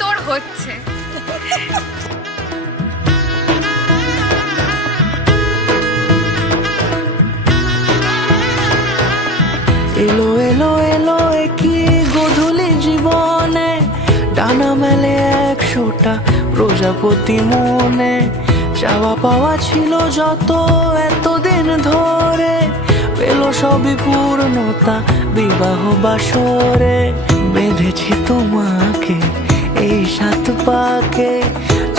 তোর হচ্ছে এলো এলো এলো কি গধূলি জীবনে ডানা মেলে 100টা প্রজাপতি মনে চাওয়া পাওয়া ছিল যত এতদিন ধরে পেল সবই পূর্ণতা বিবাহ বাসরে বেঁধেছি তোমাকে এই 7 পাকে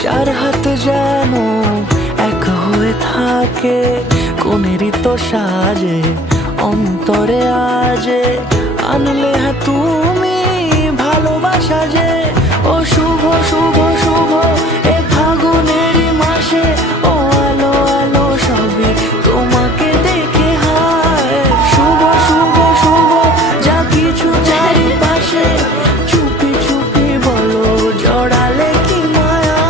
4 হাত যেন এক হয়ে থাকে কোনেরই তো সাজে অন্তরে আজে আনলে তুমি ভালোবাসা যে ও শুভ শুভ শুভ এ ফাগুনেরই মাসে ও আলো আলো সবই তোমাকে দেখে হায় শুভ শুভ শুভ যা কিছু চারিপাশে চুপি চুপি বলো জড়ালে কি মায়া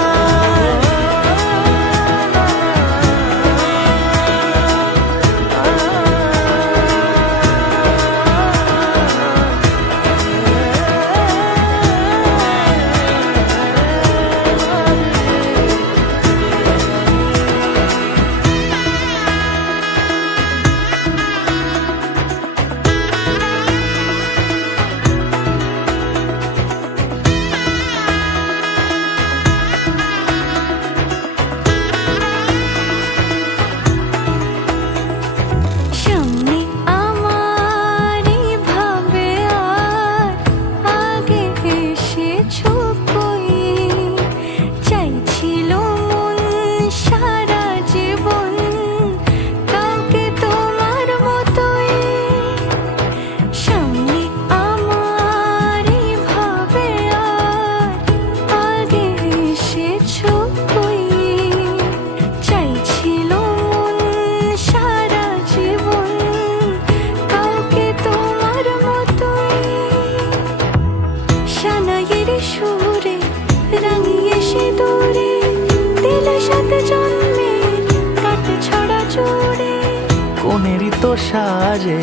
কোনেরই তো সাজে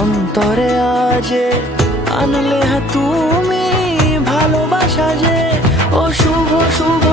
অন্তরে আজে আনলে তুমি ভালোবাসা যে ও শুভ শুভ